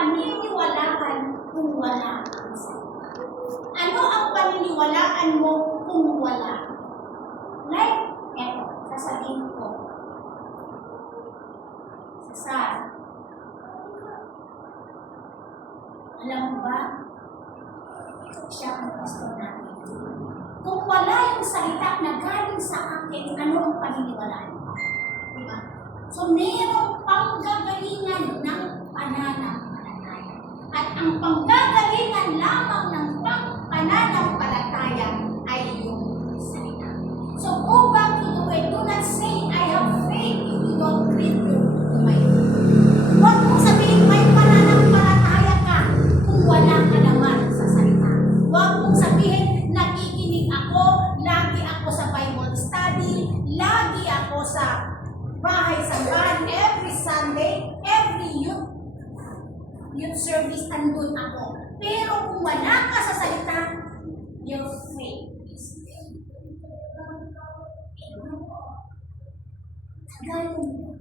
paniniwalaan kung wala ang salita? Ano ang paniniwalaan mo kung wala? Like, eto, sasabihin ko. Sasar, alam mo ba? Siya ang pastor natin. Kung wala yung salita na galing sa akin, ano ang paniniwalaan mo? Diba? So, mayroong panggagalingan ng pananampalataya. At ang panggagalingan lamang ng pananampalataya ay yung salita. So, go back to the way. Do not say, I have faith if you don't read your Bible. Huwag mong sabihin, may pananampalataya ka kung wala ka naman sa salita. Huwag mong sabihin, nakikinig ako, lagi ako sa Bible study, lagi ako sa bahay sambahan, every Sunday, every youth service, andun ako. Pero kung wala ka sa salita, your faith is dead. Galing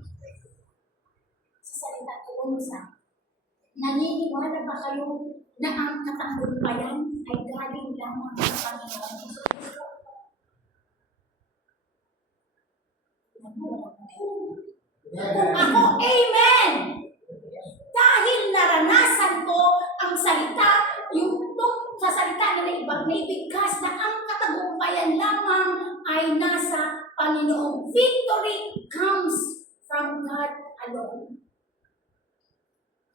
sa salita tuon sa naniniwala ba kayo na ang katagumpayan ay galing lamang sa Panginoon? Kung ako, amen! Dahil naranasan ko ang salita, yung sa salita nila ibang naibigkas na ang katagumpayan lamang ay nasa Panginoon. Victory comes from God alone.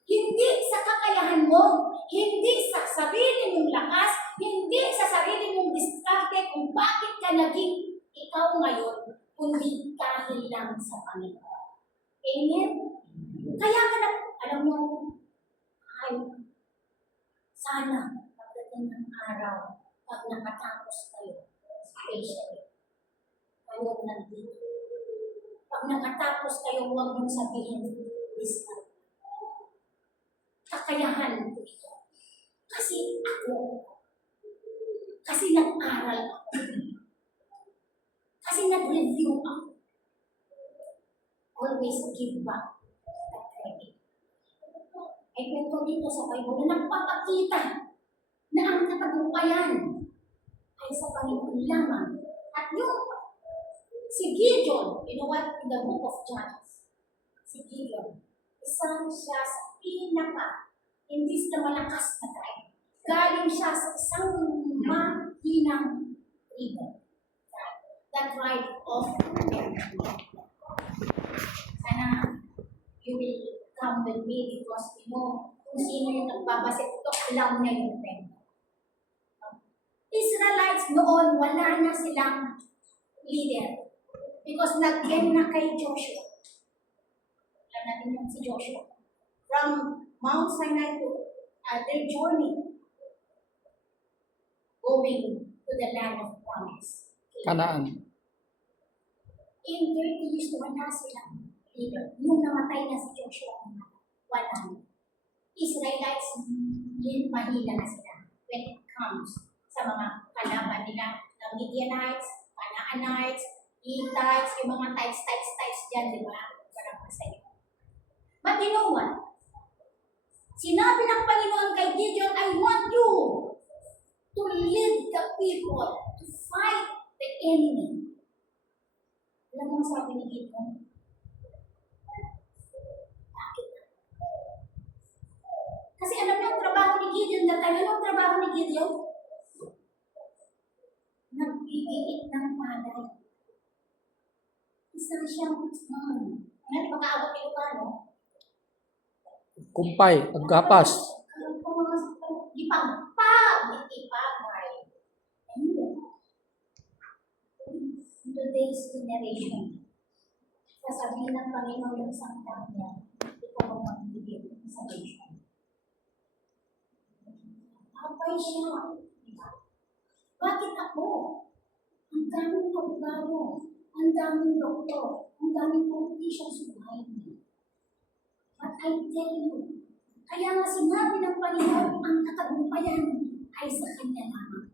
Hindi sa kakayahan mo, hindi sa sarili mong lakas, hindi sa sarili mong diskarte kung bakit ka naging ikaw ngayon, kundi dahil lang sa Panginoon. Amen? Kaya ka na, alam mo, ay, sana, pagdating ng araw, pag nakatapos kayo, especially, kayo nandito. Pag nakatapos kayo, huwag mong sabihin, diskarte. Kakayahan ko ito. Kasi ako. Kasi nag-aral ako. Kasi nag-review ako. Always give back the credit. Ay kwento dito sa Bible na nagpapakita na ang katagumpayan ay sa Panginoon lamang. At yung si Gideon, you know what, in the book of Judges, si Gideon, isang siya sa hindi sa malakas na tribe. Galing siya sa isang mahinang tribe. The tribe of Benjamin. Sana you will come with me because you know kung sino yung nagbabasit ito, alam niya yung Benjamin. Israelites noon, wala na silang leader because nag-end na kay Joshua. Alam natin yung si Joshua. From Mount Sinai to their journey going to the land of promise. Kanaan. In 30 years, wala silang leader. Nung namatay na si Joshua, wala na. Israelites, mahina na sila when it comes sa mga kalaban nila ng Midianites, Canaanites, Hittites, yung mga types dyan, di ba? Parang masaya. But you know what? Sinabi ng Panginoon kay Gideon, I want you to lead the people to fight the enemy. Alam mo sabi ni Gideon? Bakit? Kasi alam mo ang trabaho ni Gideon na tayo. Anong trabaho ni Gideon? Nagbibiit ng palay. Isa siyang, ngayon pag-aabot yung Ilocano, Kumpay, pagkapas. Ipagpag-ipagay. Today's generation, sasabihin ng Panginoon yung isang niya, ikaw ang magbibigay ng salvation. Apay siya. Bakit ako? Ang daming pagbago, ang daming doktor, ang daming politician sa buhay niya. But I tell you, kaya nga sinabi ng Panginoon, ang katagumpayan ay sa Kanya lamang.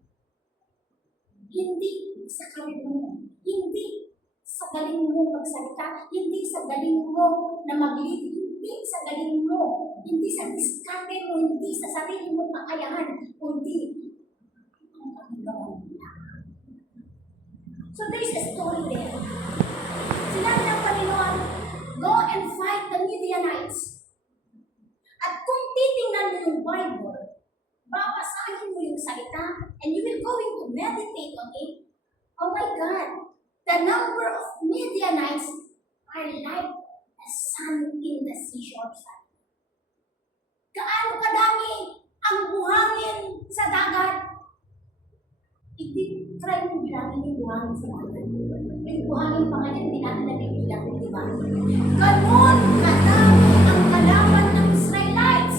Hindi sa karir mo, hindi sa galing mo magsalita, hindi sa galing mo na mag-lead, hindi sa galing mo, hindi sa diskarte kakayahan, kundi ang Panginoon. So there's a story there. Sinabi ng Panginoon, go and fight the Midianites. At kung titingnan mo yung Bible, babasahin mo yung salita, and you will going to meditate on it. Oh my God, the number of Midianites are like the sand in the seashore. Gaano kadami ang buhangin sa dagat? Try mo bilangin yung buhangin sa dagat. Yung buhangin pa kanya, hindi natin nabibilang, di ba? Ganon kadami ang kalaban ng Israelites.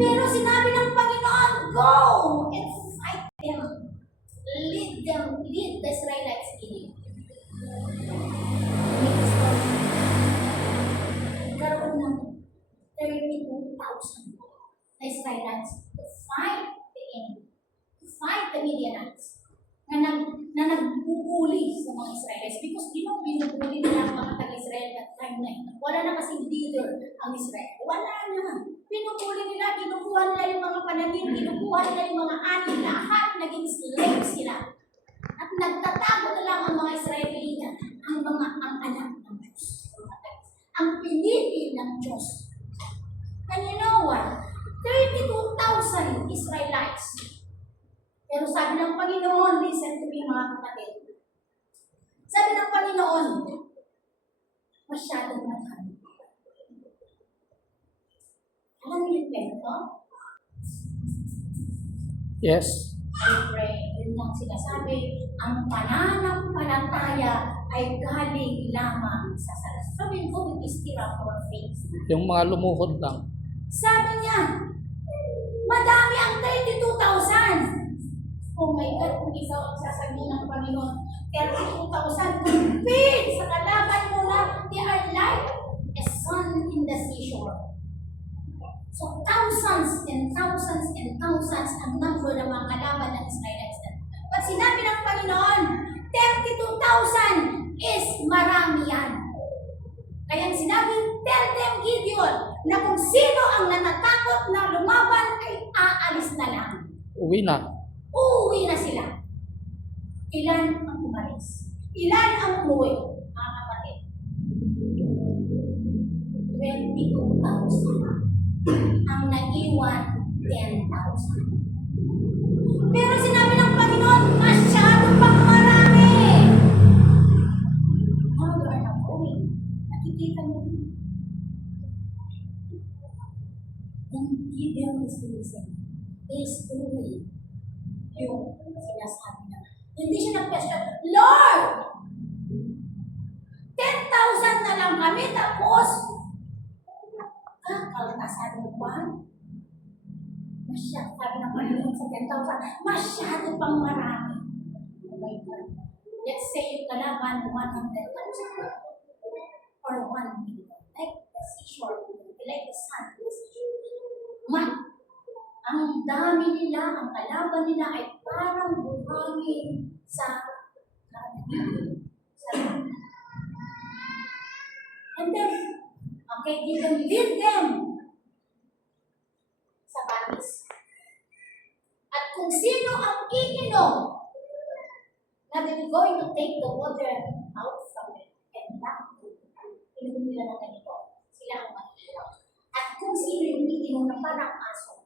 Pero sinabi ng Panginoon, go and fight them. Lead the Israelites in it. Karoon ng 32,000 na Israelites to fight the enemy, to fight the Midianites, na nagbubuli sa mga Israelites because binubuli nila ang mga taga-Israel at time na ito. Wala na kasing leader ang Israel. Wala na. Binubuli nila, kinukuha nila yung mga pananim, kinukuha nila yung mga ani, lahat naging slaves sila. At nagtatago na lang ang mga Israelita, ang anak ng Diyos. Ang pinili ng Diyos. And you know what? 32,000 Israelites. Pero sabi ng Panginoon, listen to me mga kapatid. Sabi ng Panginoon, masyadong marami. Alam niyo yung kwento? Yes. I pray. Yun lang sila sabi, ang pananampalataya ay galing lamang sa salas. Sabi ko, it is still for faith. Yung mga lumuhod lang. Sabi niya, madami ang 32,000. Oh my God, kung ikaw ang sasabihin ng Panginoon, 32,000, compared sa kalaban mo na they are like a sun in the seashore. So thousands and thousands and thousands ang number ng mga kalaban ng Israelites. Pag sinabi ng Panginoon, 32,000 is marami yan. Kaya sinabi, tell them Gideon, na kung sino ang natatakot na lumaban ay aalis na lang. Uwi na. Uuwi na sila. Ilan ang umalis? Ilan ang umuwi? Mga kapatid. 22,000. Ang naiwan, 10,000. Pero sinabi ng Panginoon, masyado pang marami. How you are not going? Nakikita mo. And Gideon is listening. Is doing yung sinasabi na. Hindi siya nag-question, Lord! 10,000 na lang kami, tapos kakaltasan mo ba? Masyado, sabi ng Panginoon sa 10,000, masyado pang marami. Oh my God. Let's say yung kalaban 100,000 or 1 million. Like the seashore, like the sun. Ang dami nila, ang kalaban nila ay parang buhangin sa and then, okay, you can lead them sa batis. At kung sino ang iinom, na they're going to take the water out from it and back to it. Inom nila na ganito. Sila ang mahirap. At kung sino yung iinom na parang aso,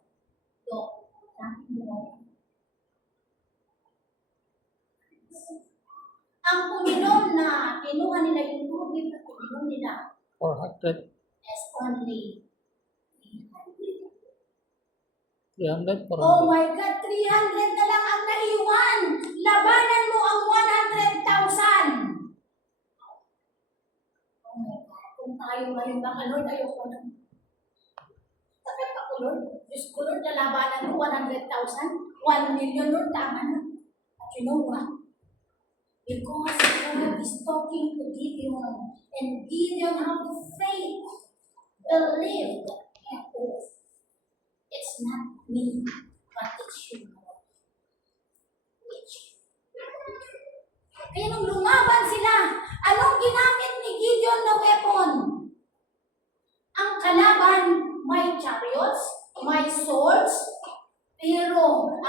ang puminom na kinuha nila yung tubig at puminom nila 400. is only 300. 400. Oh my God, 300 na lang ang naiwan. Labanan mo ang 100,000. Oh my God, kung tayo ngayon baka Lord, ayoko na. Sakit ako Lord. Diyos ko Lord, lalabanan mo 100,000. 1 million Lord, tama na. At you know what? Because God is talking to Gideon, and Gideon have the faith, believed, and oath. It's not me, but it's you. It's you. Kaya nung lumaban sila, anong ginamit ni Gideon na weapon? Ang kalaban, may chariots, may swords,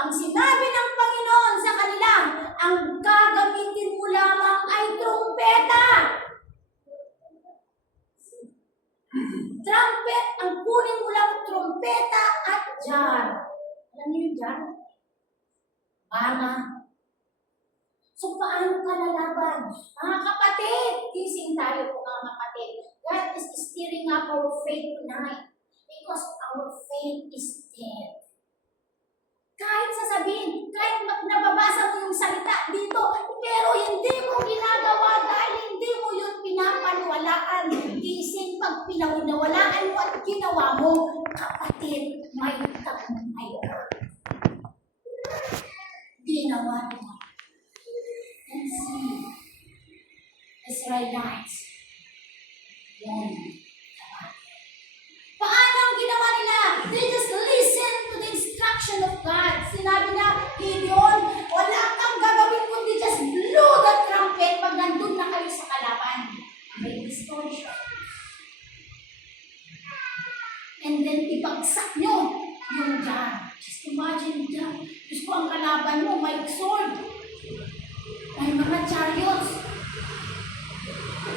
Ang sinabi ng Panginoon sa kanila, ang gagamitin mo lamang ay trumpeta. Trumpet, ang kunin mo lang trumpeta at jar. Alam niyo yung jar? Banga. So, paano ka lalaban? Mga kapatid, gising tayo po mga kapatid. God is stirring up our faith tonight because our faith is dead. Kahit sasabihin, kahit nababasa mo yung salita dito, pero hindi mo ginagawa dahil hindi mo yun pinapaniwalaan. Gising pag pinawinawalaan mo at ginawa mo, kapatid, may tagumpay ka. Ginawa mo. And see, Israelites, yun. Paano ang ginawa nila? They just listen to the instruction of God. Sinabi niya, Gideon, wala kang gagawin kundi just blow the trumpet pag nandun na kayo sa kalaban. May distortion. And then ibagsak nyo yung jar. Just imagine jar. Gusto ang kalaban mo, may sword. May mga chariots.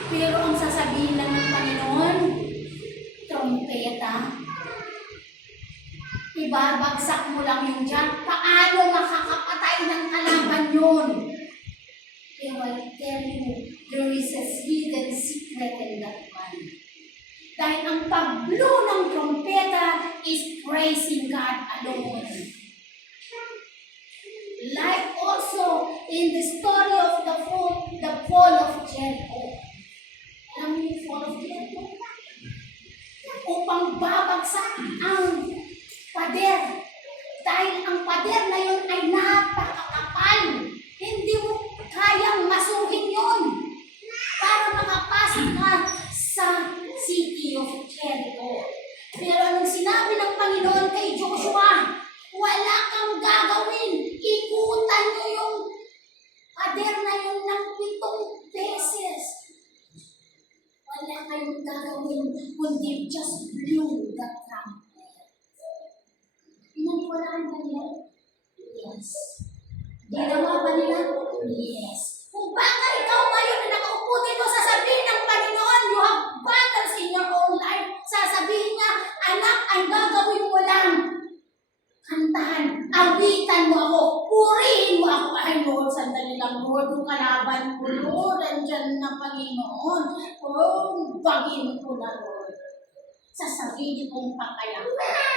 Pero ang sasabihin lang ng Panginoon, trumpeta. Ibabagsak mo lang yung jar. Paano makakapatay ng kalaban yun? Pero I tell you, there is a hidden secret in that one. Dahil ang pag-blow ng trumpeta is praising God alone. Like also in the story of the fall of Jericho. Alam mo yung fall of Jericho? Upang babagsak ang pader. Dahil ang pader na yun ay napakakapal. Hindi mo kayang masuhin yun para makapasok ka sa city of Jericho. Pero anong sinabi ng Panginoon kay Joshua? Wala kang gagawin. Ikutan mo yung pader na yun ng 7 beses. Wala kayong gagawin kundi just blow the trumpet. Pinaniwalaan ba nila? Yes. Ginawa ba nila? Yes. Kung baka ikaw ngayon na nakaupo dito, sasabihin ng Panginoon, you have battles in your own life. Sasabihin niya, anak, ang gagawin mo lang. Kantahan, awitan mo ako, purihin mo ako. Ay, Lord, sandali lang, Lord, yung kalaban ko, Lord, andyan na Panginoon. Oh, bagin ko na, Lord. Sa sarili kong pakaya.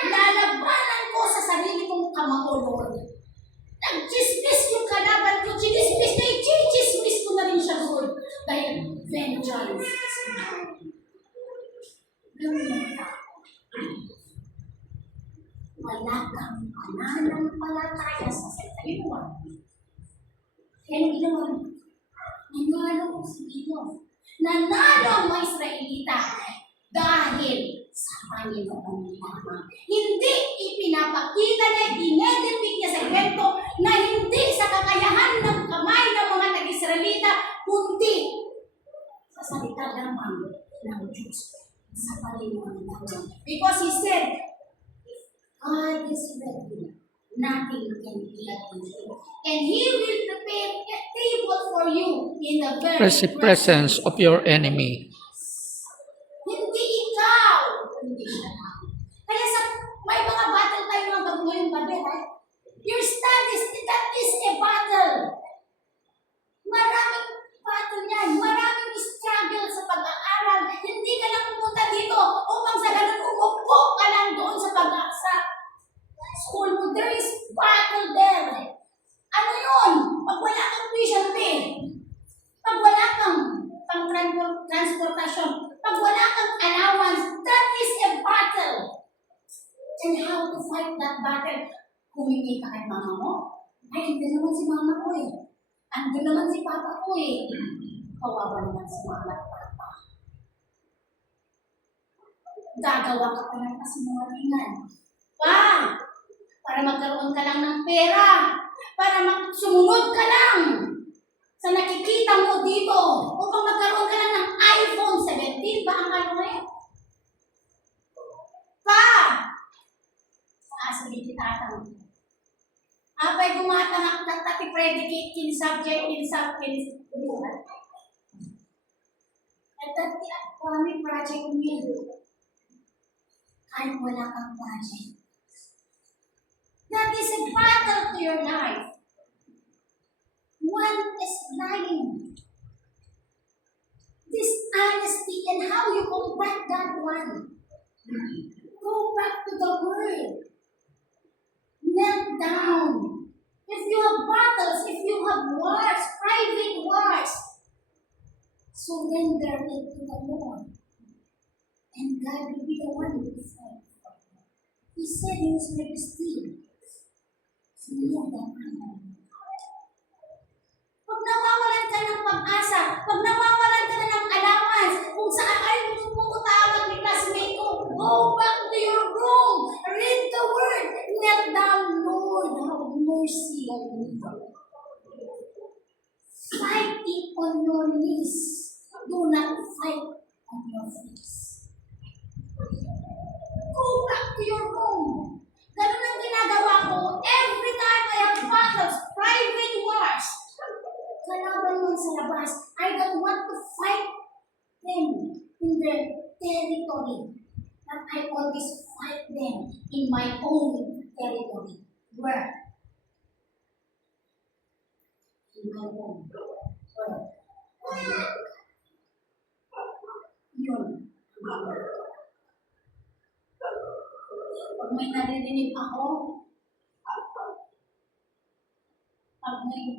Lalabanan ko sa sarili kong kamao, Lord. Nag-chismis yung kalaban ko, chinismis na i-chismis ko na rin siya, Lord. Dahil vengeance is mine. Ganun na. Wala kang pananampalataya sa salita. Kaya ginawa, nanalo ko si Gideon. Nanalo ang mga Israelita dahil sa Panginoon lamang. Hindi ipinapakita niya, dinedepik niya sa evento na hindi sa kakayahan ng kamay ng mga nag-Israelita, kundi sa salita lamang ng Diyos sa Panginoon lamang. Because He said, God is ready. Nothing can be against you. And He will prepare a table for you in the very Presence of your enemy. Hindi ikaw, hindi siya lang. Kaya sa may mga battle tayo mga bago ngayong gabi, right? Your studies, that is a battle. Maraming battle yan. Maraming struggle sa pag-aaral. Hindi ka lang pumunta dito upang sa ganun umupo ka lang doon sa school mo. There is battle there. Ano yun? Pag wala kang tuition fee, pag wala kang transportation, pag wala kang allowance, that is a battle. And how to fight that battle? Humingi ka kay mama mo? Ay, hindi naman si mama ko eh. Ando naman si papa ko eh. Kawawa naman si mama at papa. Gagawa ka pa ng kasinungalingan. Para magkaroon ka lang ng pera. Para sumunod ka lang sa nakikita mo dito. Upang magkaroon ka lang ng iPhone 17. Ba ang ano ngayon? Sasabihin kita Apay gumatangak na tati predicate kin subject kin at tati at kami project meal. Kahit wala kang budget. That is a battle to your life. One is lying. Dishonesty and how you combat that one. Go back to the word. Kneel down. If you have battles, if you have wars, private wars, surrender it to the Lord. And God will be the one who will fight. He said in His word still, kneel down. Pag nawawalan ka ng pag-asa, pag nawawalan ka na ng allowance, kung saan ay gusto mo utawag ni classmate ko, go back to your room, read the word, kneel down, Lord, have mercy on me. Fight it on your knees. Do not fight on your face. Go back to your room. Ganun ang ginagawa ko every time I have battles, private wars. Kalaban mo sa labas, I don't want to fight them in their territory. But I always fight them in my own territory. Where? In my own. Where? Yun. Pag may naririnig ako, pag may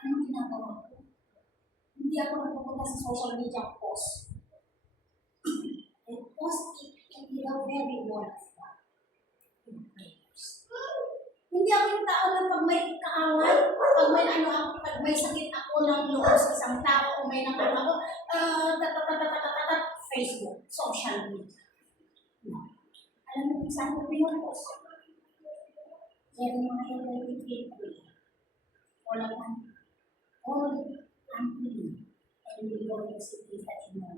anong ginagawa ko? Hindi ako nagpupunta sa social media post. I post it in the very word of God. In prayers. Hindi ako yung tao na pag may kaaway, pag may sakit ako ng loob sa isang tao, o may nakano ako, Facebook, social media. No. Alam mo kung saan ko pinupost? Jeremiah 23:3. All unclean, and we go to the cities that you know.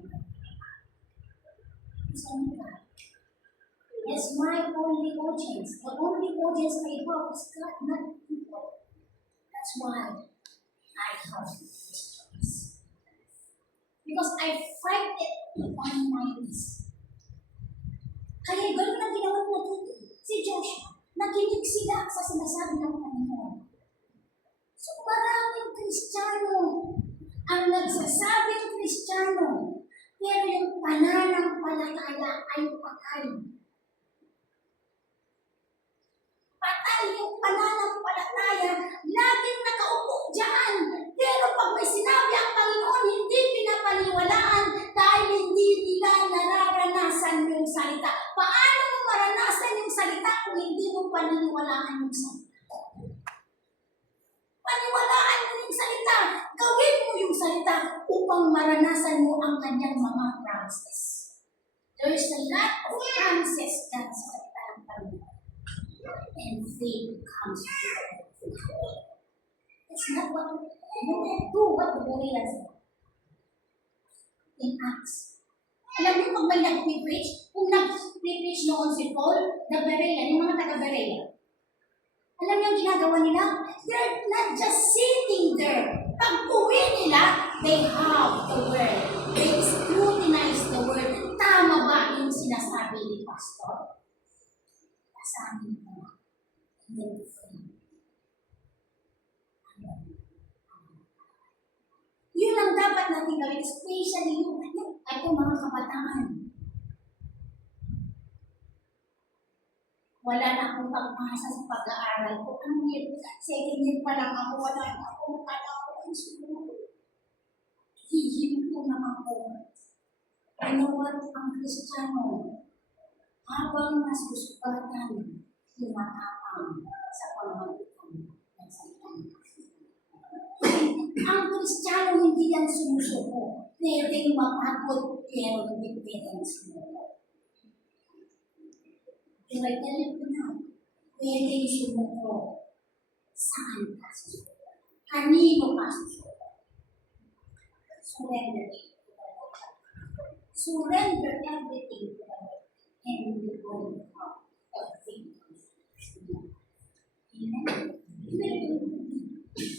It's only God. It's my only audience. The only audience I have is God, not people. That's why I have this choice. Because I fight it on my knees. Kaya ganun ang ginawa ko si Joshua. Nakinig sila sa sinasabi ng Panginoon. So maraming Kristiyano ang nagsasabing Kristiyano, pero yung pananampalataya ay patay. Patay yung pananampalataya, laging nakaupo dyan. Pero pag may sinabi ang Panginoon, hindi pinapaniwalaan dahil hindi nila nararanasan yung salita. Paano mo maranasan yung salita kung hindi mo paniniwalaan yung salita? Paniwalaan mo yung salita. Gawin mo yung salita upang maranasan mo ang kanyang mga promises. There is a lot of promises dyan sa salita ng Panginoon. And faith comes with it. It's not what you do what the Bereans do. In Acts. Alam niyo pag may nag-preach, kung nag-preach noon si Paul, the Berean, yung mga taga-Berea. Alam niyo ang ginagawa nila? They're not just sitting there. Pag uwi nila, they have the word. They scrutinize the word. Tama ba yung sinasabi ni Pastor? Kasabi mo. And then free. Yun ang dapat natin gawin, especially yung mga kabataan. Wala na akong pag-asa sa pag-aaral ko. Ang year, second year pa lang ako, wala na ako, kala ko ang siguro. Hihip ko na ako. Pinawat ang Kristiyano habang nasusubatan, tumatapang sa pamagitan ng salita. Ang Kristiyano hindi yan sumusuko. Pwedeng mapagod, pero hindi pwedeng sumuko. Pero I tell you now, pwedeng sumuko. Saan ka susuko? Kanino ka susuko? Surrender it. Surrender everything to the Lord. and we will have everything. Amen.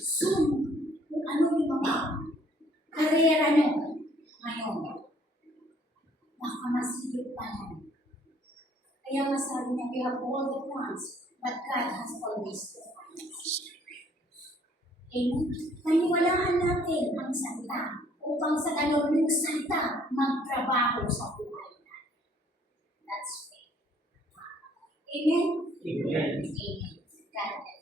Soon, kung ano yung mga karera nyo ngayon, baka masigit pa yan. Kaya masabi niya, we have all the plans, but God has always the plans. Amen. Paniwalaan natin ang salita upang sa ganun yung salita magtrabaho sa buhay natin. That's faith. Amen? Amen. Amen. God bless.